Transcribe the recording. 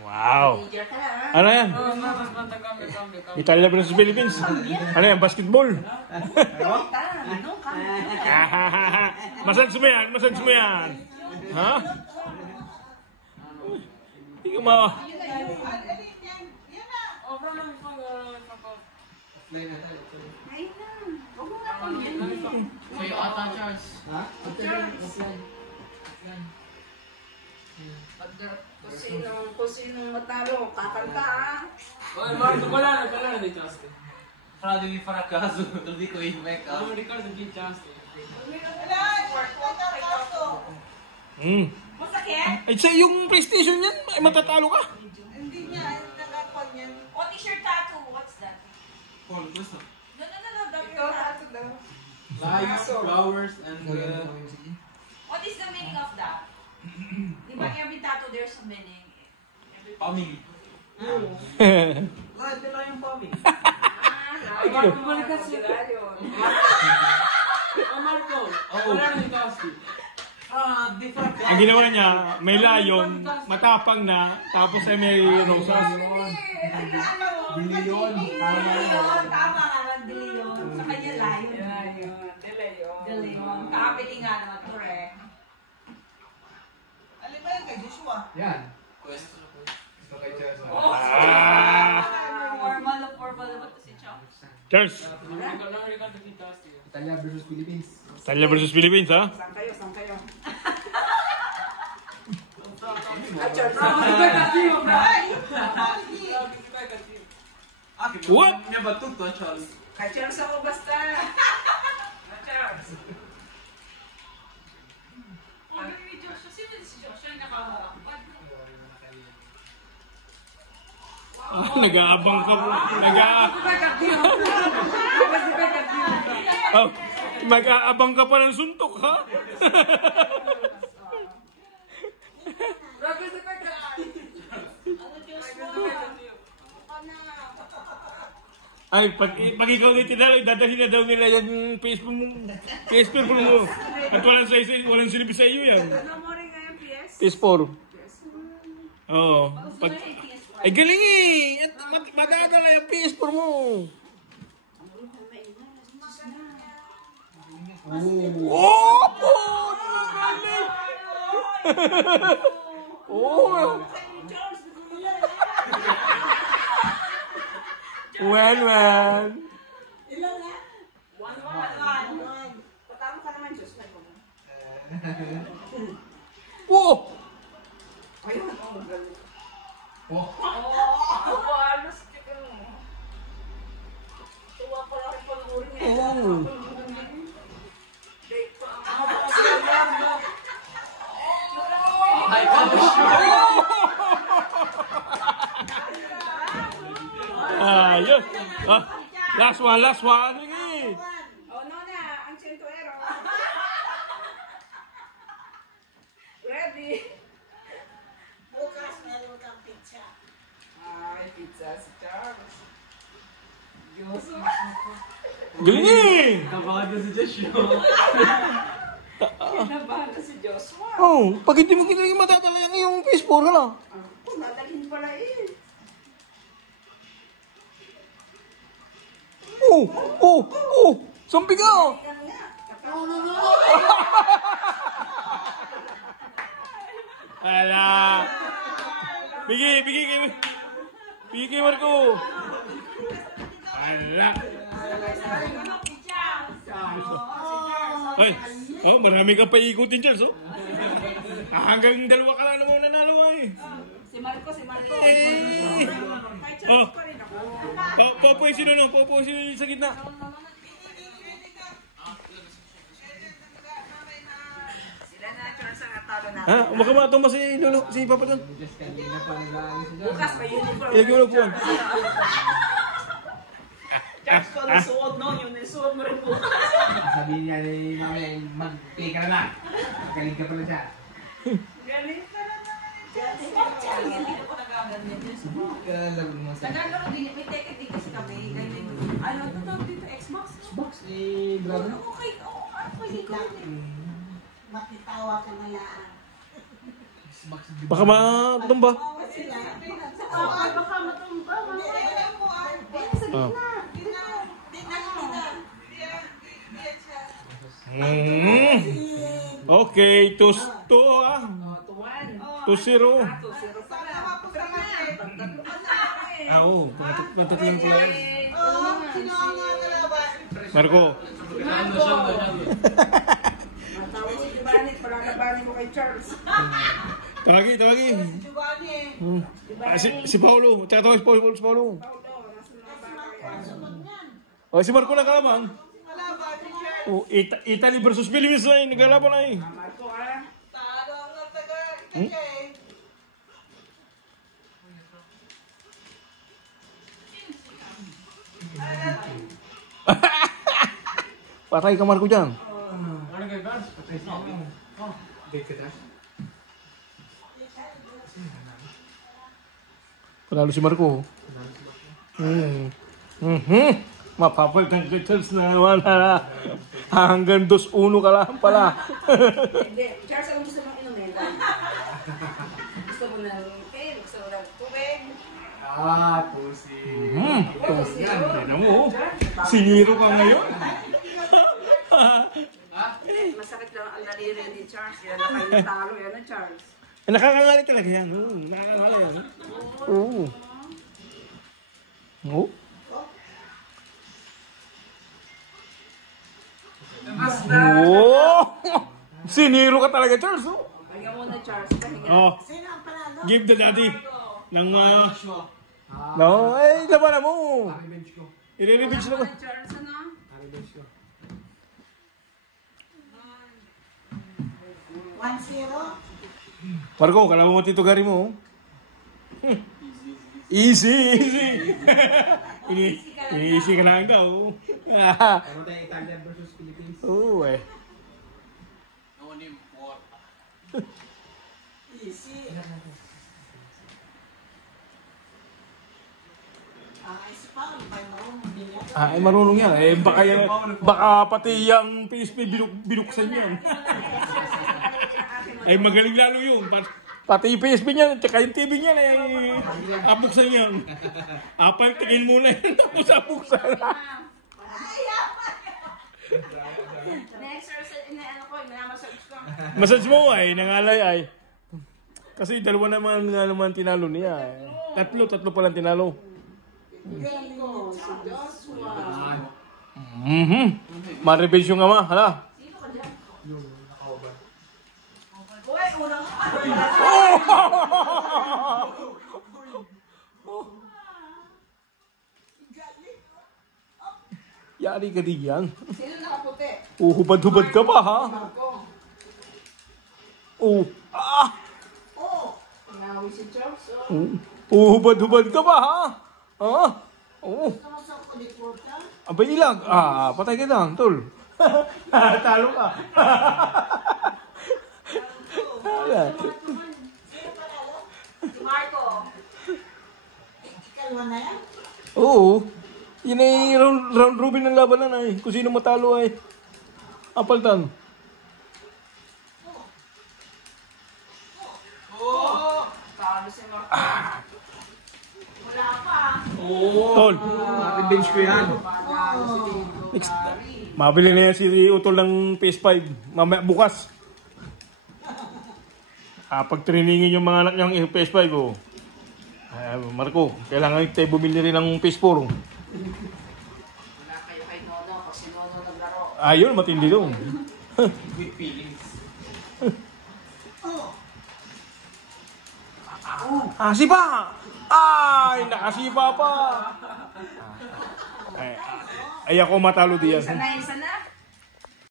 Wow. Ano yan? Italia versus Philippines. Ano yan? Basketball. Massage mo yan. Massage mo yan. Ha? Hindi ka ma... Kayo ata, Charles. Ha? Kung sinong matalo, kakanta ha. Oye, Marco, wala na di Charles. Para di fracaso, hindi ko i-make up. Ano, Ricardo, di Charles. Masakit? Ay, sa yung PlayStation yan, ay matatalo ka. Hindi niya, nagkakon yan. What is your tattoo? What's that? Paul, gusto. No, ito tattoo daw. Lights, flowers, and... What is the meaning of that? Di ba every tattoo there's a meaning? Paming. Lahat nila yung paming. Marco, balikan siya. Marco, wala na di Charles. Different. Ang ginawa niya, may layon, matapang na, tapos ay may rosas. Diliyon. Tama ka, diliyon. Sa kanya layon. Diliyon. Kakapili nga naman, correct. Alin ba yan kay Joshua? Yan. Question. Gusto kay Charles. Formal naman to si Chong. Cheers! Italia versus Philippines. Italia versus Philippines, ha? Saan kayo? What? May batog to, Charles. Ka-Charles ako basta. Ka-Charles. Nag-aabang ka po. Mag-aabang ka pa ng suntok, ha? Ay, pag ikaw dito na, dadahin na daw nila yung Facebook mo. At walang silbi sa iyo yan. Ano mo rin ngayon, PS? PS4. Oo. Ay, galing eh! Magagala yung PS4 mo. Oh! Galing! Oh! Well. Ilan nga? 1-1. Patama ka naman, Diyos. Oh! Ayun, ang galing. Oh. Alos, tika mo. Tuwa pala rin panurin niya. Oh! Date pa. Ay, kamush. Ayos! Last one! Sige! Oh, no na. Ang sentuero. Ready? Bukas meron kang pizza. Ay, pizza si Charles. Diyos. Galing eh! Kabado si Joshua. Kinabahan na si Joshua. Oh, pag hindi mo kinaling matatalayan yung PS4 ka lang. Ako, nadalhin pala eh. Oh! Sampi ka! Yan nga. Ala! Bigay kay Marco! Ala! Ay! Oh, marami kang paikutin, Charles, oh! Hanggang dalawa ka lang naman nanalo, eh! Si Marco. Eh! Kay Charles pa rin ako. Popoy sino sa gitna? Sila na, Charles, ang atalo natin. Ha? Baka matumba si Lolo, si Papa doon. Just kanina pa naglaan si Charles. Bukas may uniform. Ilagay mo na upuan. Charles ko na suot noon, yun yung suot mo rin po. Sabihin niya ni Mami, mag-play ka na. Galing ka pala siya. Galing ka na naman. Charles, hindi ko nagaganyan yun. Kalalaban mo sa... Nagalaro din, may teke-teke kasi kami. Ganyan. Ano, ito tawag dito, Xbox? Xbox eh, brother. Okay, ko yun. Makitawa ka na lang. Xbox. Baka matumba. Oo, sila. baka matumba. Oh. Mm. Okay, 2-0 ah. 2-0. Ah, oo. Patatlong ko yan. Marco. Tawagi. Si Paulo. Tsaka tawag si Paulo. Oh, si Marco na kalamang. Oh, Italy versus Philippines na naglalaban na eh. Patay ka Marco dyan. Panalo si Marco. Mapapalitan ka Charles na wala. Hanggang 2-1 ka lang pala. Hindi, Charles, ano gusto mong inumin? Gusto mo ng kape? Gusto mo ng tubig? Pusi. Tignan mo. Siniro ka ngayon. Masakit lang ang naliri ni Charles. Yan na kayo natalo. Yan na, Charles. Nakakangali talaga yan. Nakakangali yan. Oo. Oo. Oh! Siniro ka talaga, Charles. Oh. Pahinga muna, Charles. Pahinga. Oh. Give the daddy. Ng no, eh, laban na mo. I-revenge na ba? Charles, ano? Marco, kala mo titugari mo. Easy. Easy ka lang daw. Ano tayo Italian versus Philippines? Oo eh. Ah, marunong yan. Eh, baka pati yung PSP binuksan yan. Ay, magaling lalo yun. Pati yung PSP niya, tsaka yung TV niya, ay abuksan yan. Apal, tingin muna yan. Tapos abuksan. Next, ano ko, minamassage ko. Massage mo ay, nangalay ay. Kasi dalawa naman tinalo niya. Eh. Tatlo palang tinalo. Ma-revenge yung ama, hala. Uy, unang Yari ka din yan. Sino nakaputi? Hubad-hubad ka pa, ha? Oh. Nawi si Charles, Hubad-hubad ka pa, ha? Ha? Oo. Abay ilang. Patay ka lang, tol. Talo ka. Si Marco. Oo. Yun ay round robin ng labanan ay. Kung sino matalo ay apaltan. Talo si Marco. Wala pa. Tol. Revenge ko yan. Next. Mabili na yan si Utol ng PS5. Mamaya bukas. Pag-trainingin yung mga anak niyang PS5 oh. Marco, kailangan tayo bumili rin ng PS4. Wala kayo kay Nono kasi Nono naglaro. Ayun, matindi doon. With feelings. Sipa! Ay, nakasipa pa! Ay ako matalo diyan. Isa na.